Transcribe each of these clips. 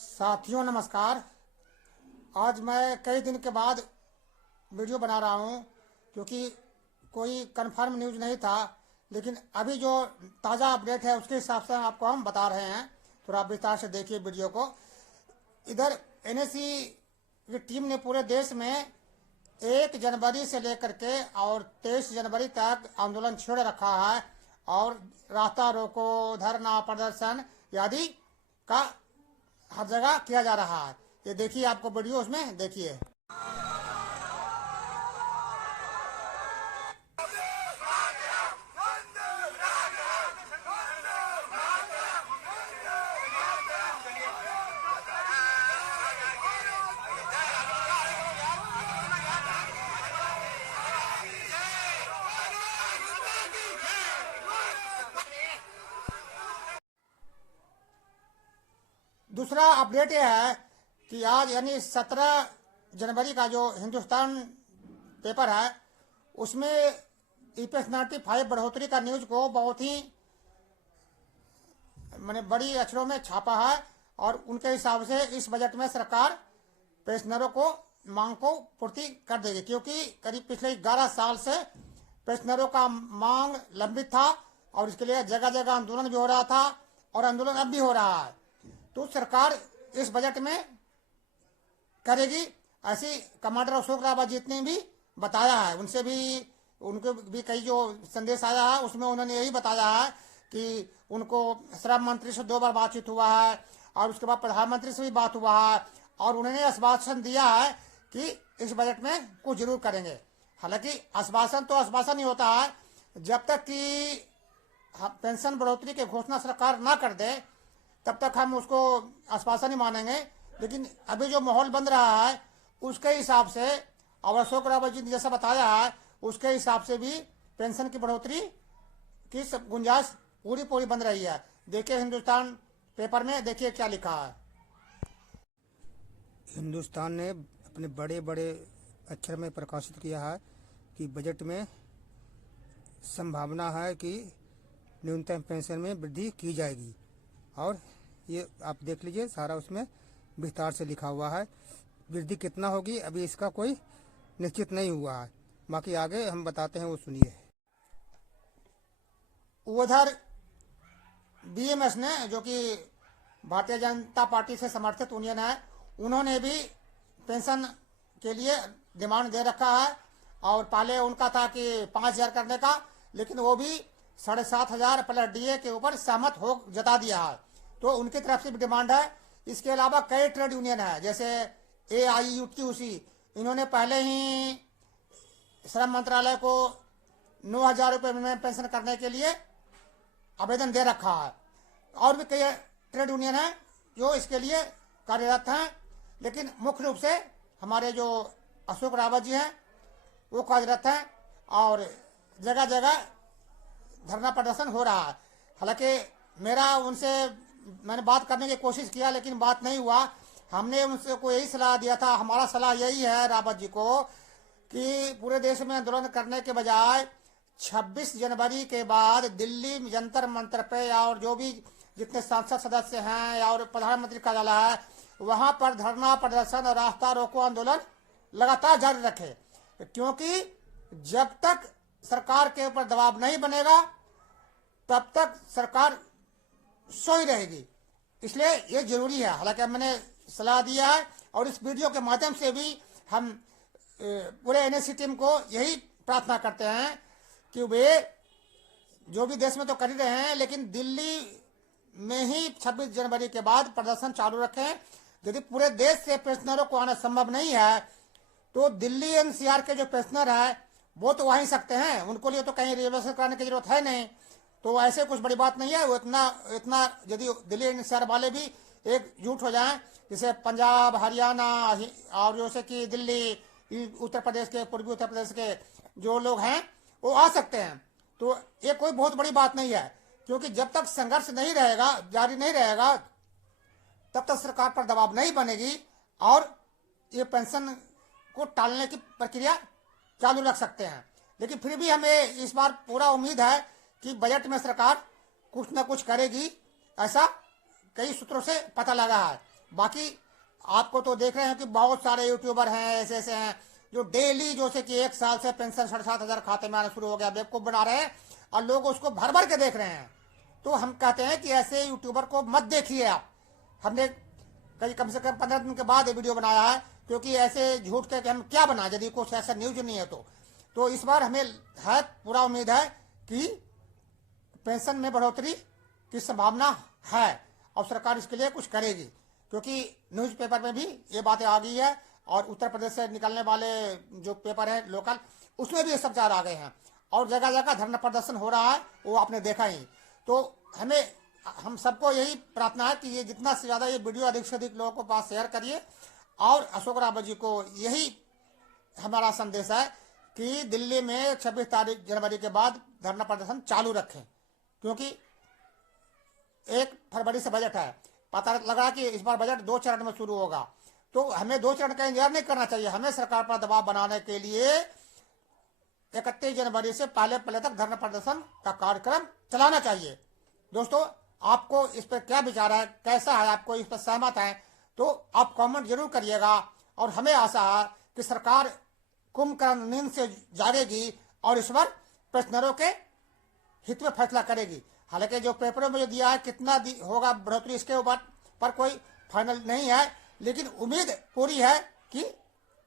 साथियों नमस्कार। आज मैं कई दिन के बाद वीडियो बना रहा हूँ क्योंकि कोई कंफर्म न्यूज़ नहीं था, लेकिन अभी जो ताज़ा अपडेट है उसके हिसाब से आपको हम बता रहे हैं। थोड़ा आप विस्तार से देखिए वीडियो को। इधर एनएससी की टीम ने पूरे देश में 1 जनवरी से लेकर के और 23 जनवरी तक आंदोलन छेड़ रखा है और रास्ता रोको, धरना, प्रदर्शन आदि का हर जगह किया जा रहा है। ये देखिए, आपको वीडियो उसमें देखिए। दूसरा अपडेट यह है कि आज यानी 17 जनवरी का जो हिंदुस्तान पेपर है उसमें ईपीएस 95 बढ़ोतरी का न्यूज को बहुत ही मैंने बड़ी अक्षरों में छापा है और उनके हिसाब से इस बजट में सरकार पेंशनरों को मांग को पूर्ति कर देगी, क्योंकि करीब पिछले 11 साल से पेंशनरों का मांग लंबित था और इसके लिए जगह जगह आंदोलन भी हो रहा था और आंदोलन अब भी हो रहा है। तो सरकार इस बजट में करेगी, ऐसी कमांडर अशोक रावत जी ने भी बताया है। उनसे भी उनको भी कई जो संदेश आया है उसमें उन्होंने यही बताया है कि उनको श्रम मंत्री से 2 बार बातचीत हुआ है और उसके बाद प्रधानमंत्री से भी बात हुआ है और उन्होंने आश्वासन दिया है कि इस बजट में कुछ जरूर करेंगे। हालांकि आश्वासन तो आश्वासन ही होता है, जब तक कि पेंशन बढ़ोतरी की घोषणा सरकार ना कर दे तब तक हम उसको आश्वासन ही मानेंगे। लेकिन अभी जो माहौल बन रहा है उसके हिसाब से और अशोक रावत जी ने जैसा बताया है उसके हिसाब से भी पेंशन की बढ़ोतरी की गुंजाइश पूरी पूरी बन रही है। देखिए हिंदुस्तान पेपर में, देखिए क्या लिखा है। हिंदुस्तान ने अपने बड़े बड़े अक्षर में प्रकाशित किया है कि बजट में संभावना है कि न्यूनतम पेंशन में वृद्धि की जाएगी और ये आप देख लीजिए, सारा उसमें विस्तार से लिखा हुआ है। वृद्धि कितना होगी अभी इसका कोई निश्चित नहीं हुआ है, बाकी आगे हम बताते हैं, वो सुनिए। उधर बीएमएस ने, जो कि भारतीय जनता पार्टी से समर्थित यूनियन है, उन्होंने भी पेंशन के लिए डिमांड दे रखा है और पहले उनका था कि 5,000 करने का, लेकिन वो भी 7,500 प्लस डीए के ऊपर सहमत हो जता दिया है। तो उनकी तरफ से भी डिमांड है। इसके अलावा कई ट्रेड यूनियन है जैसे AIUTUC, इन्होंने पहले ही श्रम मंत्रालय को 9,000 रुपये में पेंशन करने के लिए आवेदन दे रखा है और भी कई ट्रेड यूनियन है जो इसके लिए कार्यरत हैं। लेकिन मुख्य रूप से हमारे जो अशोक रावत जी हैं वो कार्यरत हैं और जगह जगह धरना प्रदर्शन हो रहा है। हालांकि मैंने बात करने की कोशिश किया लेकिन बात नहीं हुआ। हमने उनसे को यही सलाह दिया था, हमारा सलाह यही है रावत जी को कि पूरे देश में आंदोलन करने के बजाय 26 जनवरी के बाद दिल्ली जंतर मंतर पे और जो भी जितने सांसद सदस्य हैं और प्रधानमंत्री कार्यालय है वहां पर धरना प्रदर्शन और रास्ता रोको आंदोलन लगातार जारी रखे, क्योंकि जब तक सरकार के ऊपर दबाव नहीं बनेगा तब तक सरकार सोई रहेगी। इसलिए ये जरूरी है। हालांकि मैंने सलाह दिया है और इस वीडियो के माध्यम से भी हम पूरे एनएससी टीम को यही प्रार्थना करते हैं कि वे जो भी देश में तो कर ही रहे हैं लेकिन दिल्ली में ही 26 जनवरी के बाद प्रदर्शन चालू रखें। यदि पूरे देश से पेंशनरों को आना संभव नहीं है तो दिल्ली एनसीआर के जो पेंशनर है वो तो वहीं सकते हैं, उनको लिए तो कहीं रिजर्वेशन कराने की जरूरत है नहीं। तो ऐसे कुछ बड़ी बात नहीं है। वो इतना यदि दिल्ली एनसीआर वाले भी एकजुट हो जाएं, जैसे पंजाब, हरियाणा और जैसे कि दिल्ली, उत्तर प्रदेश के, पूर्वी उत्तर प्रदेश के जो लोग हैं वो आ सकते हैं। तो ये कोई बहुत बड़ी बात नहीं है, क्योंकि जब तक संघर्ष नहीं रहेगा, जारी नहीं रहेगा, तब तक सरकार पर दबाव नहीं बनेगी और ये पेंशन को टालने की प्रक्रिया चालू रख सकते हैं। लेकिन फिर भी हमें इस बार पूरा उम्मीद है कि बजट में सरकार कुछ न कुछ करेगी, ऐसा कई सूत्रों से पता लगा है। बाकी आपको तो देख रहे हैं कि बहुत सारे यूट्यूबर हैं ऐसे ऐसे हैं जो डेली जो से कि 1 साल से पेंशन 7,500 खाते में आना शुरू हो गया, बेवकूफ बना रहे हैं और लोग उसको भर भर के देख रहे हैं। तो हम कहते हैं कि ऐसे यूट्यूबर को मत देखिए आप। हमने कई कम से कम 15 दिन के बाद ये वीडियो बनाया है, क्योंकि ऐसे झूठ के हम क्या बना यदि कुछ ऐसा न्यूज नहीं है तो इस बार हमें है पूरा उम्मीद है कि पेंशन में बढ़ोतरी की संभावना है और सरकार इसके लिए कुछ करेगी, क्योंकि न्यूज़पेपर में भी ये बातें आ गई है और उत्तर प्रदेश से निकलने वाले जो पेपर है लोकल उसमें भी ये सब चार आ गए हैं और जगह जगह धरना प्रदर्शन हो रहा है, वो आपने देखा ही। तो हम सबको यही प्रार्थना है कि ये जितना से ज़्यादा ये वीडियो अधिक से अधिक लोगों के पास शेयर करिए और अशोक रावत जी को यही हमारा संदेश है कि दिल्ली में 26 जनवरी के बाद धरना प्रदर्शन चालू रखें, क्योंकि 1 फरवरी से बजट है। पता लगा कि इस बार बजट 2 चरण में शुरू होगा, तो हमें 2 चरण का इंतजार नहीं करना चाहिए। हमें सरकार पर दबाव बनाने के लिए 31 जनवरी से पहले तक धरना प्रदर्शन का कार्यक्रम चलाना चाहिए। दोस्तों, आपको इस पर क्या विचार है, कैसा है, आपको इस पर सहमत है तो आप कमेंट जरूर करिएगा। और हमें आशा है कि सरकार कुंभकर्ण नींद से जागेगी और इस बार पेंशनरों के हित में फैसला करेगी। हालांकि जो पेपरों में जो दिया है कितना होगा बढ़ोतरी इसके ऊपर पर कोई फाइनल नहीं है, लेकिन उम्मीद पूरी है कि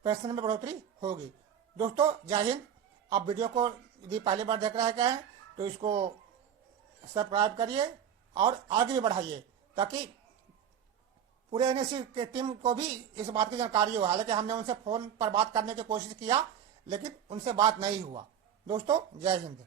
पेंशन में बढ़ोतरी होगी। दोस्तों, जय हिंद। आप वीडियो को यदि पहली बार देख रहे हैं तो इसको सब्सक्राइब करिए और आगे भी बढ़ाइए ताकि पूरे एनएससी के टीम को भी इस बात की जानकारी हो। हालांकि हमने उनसे फोन पर बात करने की कोशिश किया लेकिन उनसे बात नहीं हुआ। दोस्तों, जय हिंद।